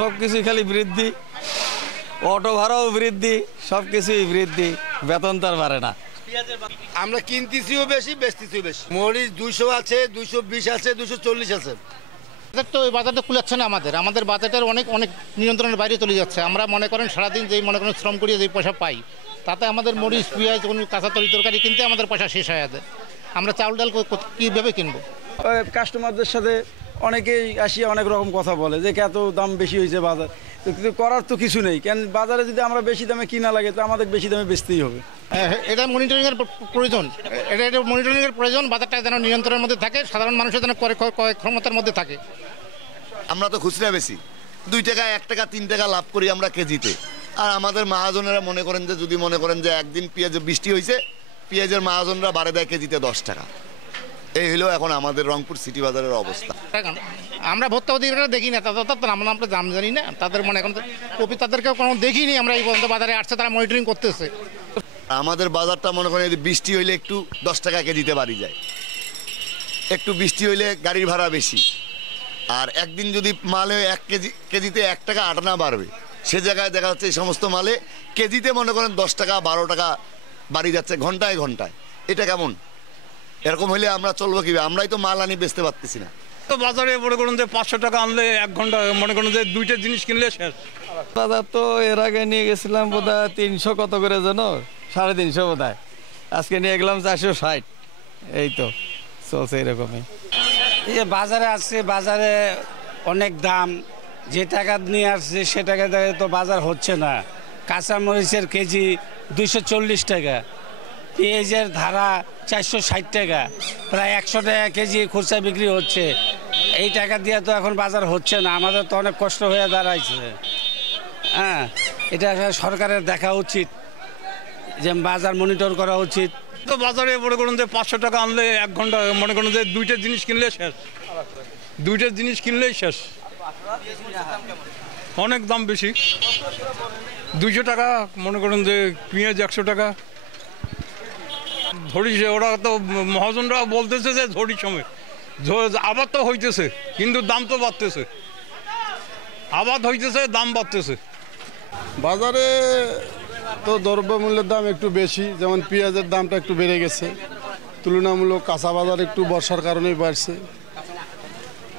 সবকিছুই খালি বৃদ্ধি, অটো ভাড়াও বৃদ্ধি, সবকিছুই বৃদ্ধি, বেতন তার বাড়ে না। আমরা কিনতেছিও বেশি, বেচতেছিও বেশি। মরিচ 200 আছে, 220 আছে, 240 আছে। তো এই বাজারটা কুলাচ্ছে না, আমাদের বাজারটার অনেক অনেক নিয়ন্ত্রণের বাইরে চলে যাচ্ছে। আমরা মনে করেন সারাদিন যেই মনে করেন শ্রম করিয়ে যেই পয়সা পাই, তাতে আমাদের মরিচ পেঁয়াজ কোনো কাঁচা তরকারি কিনতে আমাদের পয়সা শেষ হয়ে যায়। আমরা চাউল ডাল কীভাবে কিনবো? কাস্টমারদের সাথে অনেকেই আসিয়া অনেক রকম কথা বলে যে এত দাম বেশি হয়েছে বাজার, কিন্তু করার তো কিছু নেই। কেন বাজারে যদি আমরা বেশি দামে কিনা লাগে তো আমাদের বেশি দামে বেচতেই হবে। এটা মনিটরিংয়ের প্রয়োজন, এটা মনিটরিংয়ের প্রয়োজন। বাজারটা যেন নিয়ন্ত্রণের মধ্যে থাকে, সাধারণ মানুষের যেন ক্রয় ক্ষমতার মধ্যে থাকে। আমরা তো খুচরা বেশি, 2 টাকা 1 টাকা 3 টাকা লাভ করি আমরা কেজিতে। আর আমাদের মহাজনেরা মনে করেন যে যদি মনে করেন যে একদিন পেঁয়াজ বৃষ্টি হয়েছে, পেঁয়াজের মহাজনরা বাড়ে দেয় কেজিতে 10 টাকা। এই হলো এখন আমাদের রংপুর সিটি বাজারের অবস্থা। আমরা ভোক্তা অধিকারটা দেখি না, আমরা দাম জানি না তাদের, মানে এখন তাদেরকে কোনো দেখিনি আমরা। এই পর্যন্ত বাজারে আসছে, তারা মনিটরিং করতেছে। আমাদের বাজারটা মনে করেন বৃষ্টি হইলে একটু 10 টাকা কেজিতে বাড়ি যায়, একটু বৃষ্টি হইলে গাড়ির ভাড়া বেশি। আর একদিন যদি মালে কেজিতে 1 টাকা 8 আনা বাড়বে, সে জায়গায় দেখা যাচ্ছে এই সমস্ত মালে কেজিতে মনে করেন 10 টাকা 12 টাকা বাড়ি যাচ্ছে ঘন্টায় ঘন্টায়। এটা কেমন? এরকম হলে আমরা চলবো কিভাবে? আমরাই তো মাল আনি বেচতে পারতেছি না। তো বাজারে মনে করুন যে 500 টাকা আনলে 1 ঘন্টা মনে করুন যে 2টা জিনিস কিনলে শেষ। বাজার তো এর আগে নিয়ে গেছিলাম বোধহয় 300 কত করে যেন, 350 বোধহয়। আজকে নিয়ে গেলাম 460। এই তো চলছে এরকমই। এই যে বাজারে আসছে, বাজারে অনেক দাম, যে টাকা নিয়ে আসছে সে টাকা তো বাজার হচ্ছে না। কাঁচামরিচের কেজি 240 টাকা, পেঁয়াজের ধারা 460 টাকা, প্রায় 100 টাকা কেজি খুচরা বিক্রি হচ্ছে। এই টাকা দিয়ে তো এখন বাজার হচ্ছে না, আমাদের তো অনেক কষ্ট হয়ে দাঁড়াইছে। হ্যাঁ, এটা সরকারের দেখা উচিত, যে বাজার মনিটর করা উচিত। তো বাজারে মনে করুন যে 500 টাকা আনলে 1 ঘন্টা মনে করুন যে 2টা জিনিস কিনলে শেষ, 2টা জিনিস কিনলেই শেষ। অনেক দাম বেশি, 200 টাকা মনে করুন যে পেঁয়াজ 100 টাকা ধরিছে। ওরা তো মহাজনরা বলতেছে যে ধরি সময় আবাদ তো হইতেছে, কিন্তু দাম তো বাড়তেছে। আবাদ হইতেছে, দাম বাড়তেছে। বাজারে তো দ্রব্যমূল্যের দাম একটু বেশি, যেমন পেঁয়াজের দামটা একটু বেড়ে গেছে তুলনামূলক। কাঁচা বাজার একটু বর্ষার কারণেই বাড়ছে।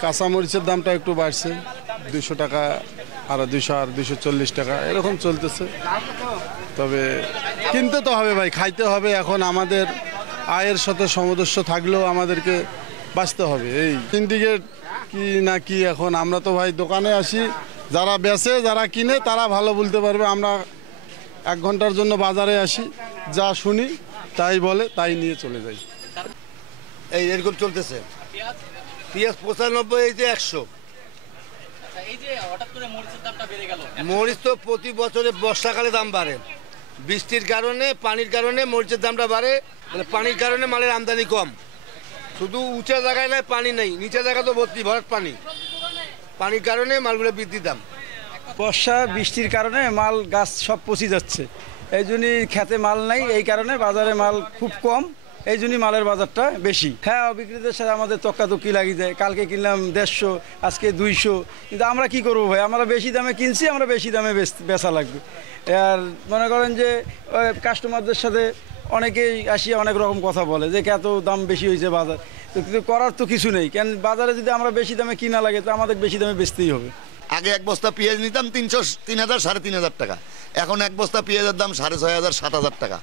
কাঁচামরিচের দামটা একটু বাড়ছে, 200 টাকা আর 240 টাকা এরকম চলতেছে। তবে কিনতে তো হবে ভাই, খাইতে হবে। এখন আমাদের আয়ের সাথে সামঞ্জস্য থাকলেও আমাদেরকে বাঁচতে হবে। এই সিন্ডিকেট কি না কি, এখন আমরা তো ভাই দোকানে আসি, যারা বেচে যারা কিনে তারা ভালো বলতে পারবে। আমরা 1 ঘন্টার জন্য বাজারে আসি, যা শুনি তাই বলে, তাই নিয়ে চলে যাই। এই এরকম চলতেছে। পেঁয়াজ 95, এই যে 100। মরিচ তো প্রতি বছরে বর্ষাকালে দাম বাড়ে, বৃষ্টির কারণে পানির কারণে মরিচের দামটা বাড়ে। মানে পানির কারণে মালের আমদানি কম। শুধু উঁচা জায়গায় নয়, পানি নেই, নিচে জায়গা তো ভর্তি ভরাট পানি। পানির কারণে মালগুলো বৃদ্ধি দাম। বর্ষা বৃষ্টির কারণে মাল গাছ সব পচে যাচ্ছে, এই জন্যই খেতে মাল নাই। এই কারণে বাজারে মাল খুব কম, এই জন্যই মালের বাজারটা বেশি। হ্যাঁ, বিক্রেতাদের সাথে আমাদের তক্কাতক্কি লাগিয়ে যায়। কালকে কিনলাম 150, আজকে 200। কিন্তু আমরা কি করবো ভাই, আমরা বেশি দামে কিনছি, আমরা বেশি দামে বেচা লাগবে। আর মনে করেন যে কাস্টমারদের সাথে অনেকেই আসিয়া অনেক রকম কথা বলে যে এত দাম বেশি হয়েছে বাজার, কিন্তু করার তো কিছু নেই। কেন বাজারে যদি আমরা বেশি দামে কিনা লাগে তো আমাদের বেশি দামে বেচতেই হবে। আগে 1 বস্তা পেঁয়াজ নিতাম 300, 3000, 3500 টাকা। এখন 1 বস্তা পেঁয়াজের দাম 6500, 7000 টাকা।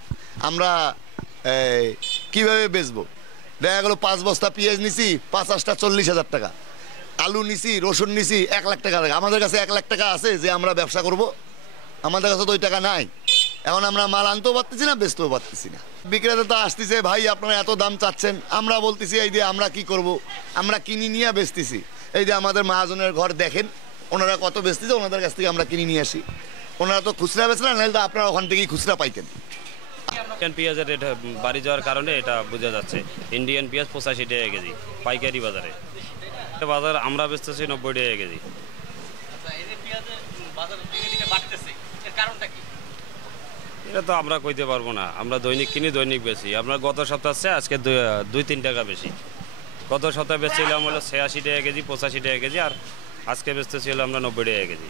আমরা কিভাবে বেচবো? দেখা গেলো 5 বস্তা পেঁয়াজ নিছি, 50টা 40,000 টাকা। আলু নিছি, রসুন নিছি 1 লাখ টাকা। আমাদের কাছে 1 লাখ টাকা আছে যে আমরা ব্যবসা করব? আমাদের কাছে তো ওই টাকা নাই। এখন আমরা মাল আনতেও পারতেছি না, বেচতেও পারতেছি না। বিক্রেতা তো আসতেছে, ভাই আপনারা এত দাম চাচ্ছেন। আমরা বলতেছি এই যে আমরা কি করব, আমরা কিনি নিয়ে বেচতেছি। এই যে আমাদের মহাজনের ঘর দেখেন, ওনারা কত বেচতেছে, ওনাদের কাছ থেকে আমরা কিনে নিয়ে আসি। ওনারা তো খুচরা বেচে না, নাহলে তো আপনারা ওখান থেকেই খুচরা পাইতেন। ইন্ডিয়ান পেঁয়াজের রেট বাড়ি যাওয়ার কারণে এটা বোঝা যাচ্ছে। ইন্ডিয়ান পেঁয়াজ 85 টাকা কেজি পাইকারি বাজারে। বাজার আমরা বেচতেছি 90 টাকা কেজি। এটা তো আমরা কইতে পারবো না, আমরা দৈনিক কিনি, দৈনিক বেশি। আপনার গত সপ্তাহ আছে, আজকে 2-3 টাকা বেশি। গত সপ্তাহে বেচছিলাম হলো 86 টাকা কেজি, 85 টাকা কেজি। আর আজকে বেচতেছি হলো আমরা 90 টাকা কেজি।